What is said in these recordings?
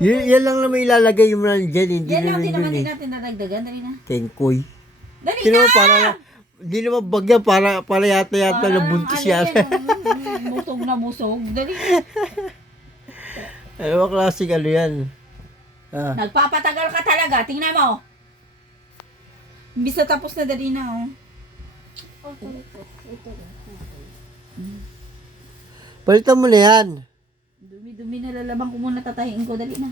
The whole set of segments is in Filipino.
Yan lang naman ilalagay yung mga dyan. Hindi Yan lang naman din naman yun din eh. natin nadagdagan. Dali na. Tengkoy. Dali Sino na! mo para, di naman bagyan, para yata nabuntis yata. Musog na musog. Dali na. Ano ba klaseng ano yan? Ah. Nagpapatagal ka talaga. Tingnan mo. Imbis na tapos na dali na, oh. Palitan mo na yan. Dumi-dumi na lalabang ko muna, tatahiin ko. Dali na.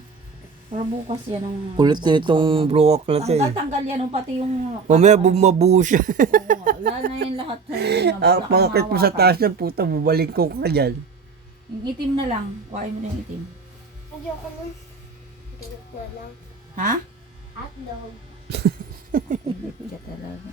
Para bukas yan ang... Kulit na itong browak na ito eh. Tanggal yan, oh, pati yung... Mamaya bumabuo siya. Oo, yan na yan lahat. Pangakit mo sa taas yan, puta, bubalik ko ka dyan. Yung itim na lang. Kuhain mo na yung itim. Ayoko nun. Tulog na lang. Ha? Hotdog. Hindi ka talaga.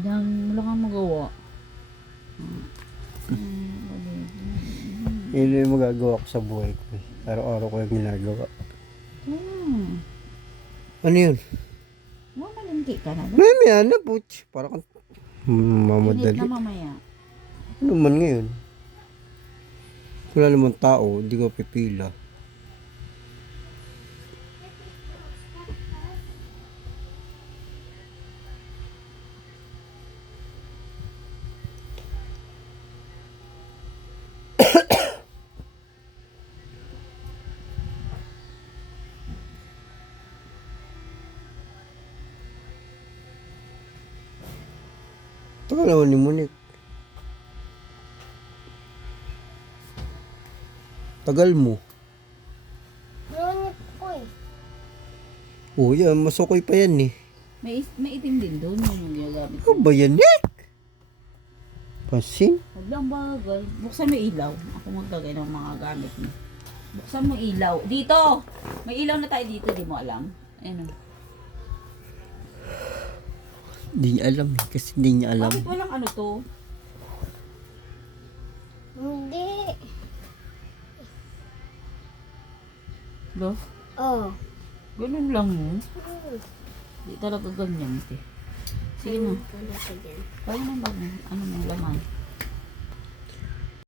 Wala kang magawa. Yun yung magagawa ko sa buhay ko eh. Araw-araw ko yung ginagawa. Ano yun? Mamalingki ka na. Mamaya na, putz. Para kang Init mamadali. na mamaya. Ano man ngayon? Wala naman tao, hindi ko pipila. Tagal naman ni Monique. Tagal mo. Ngunit ko eh. Oh, yan. Masukoy pa yan eh. May itim din doon yung ginagamit. Ano ba yan, Nick? Pasin? Huwag lang bagay. Buksan mo yung ilaw. Ako maglagay ng mga gamit mo. Buksan mo ilaw. Dito! May ilaw na tayo dito, di mo alam. Ayun. Hindi niya alam eh. Kasi hindi niya alam. Bakit walang ano to? Hindi. Lo? Oh. Ganun lang mo. Di talaga ganyan. Sige mo. Ano ka dyan? Kaya na ba? Ano mo laman?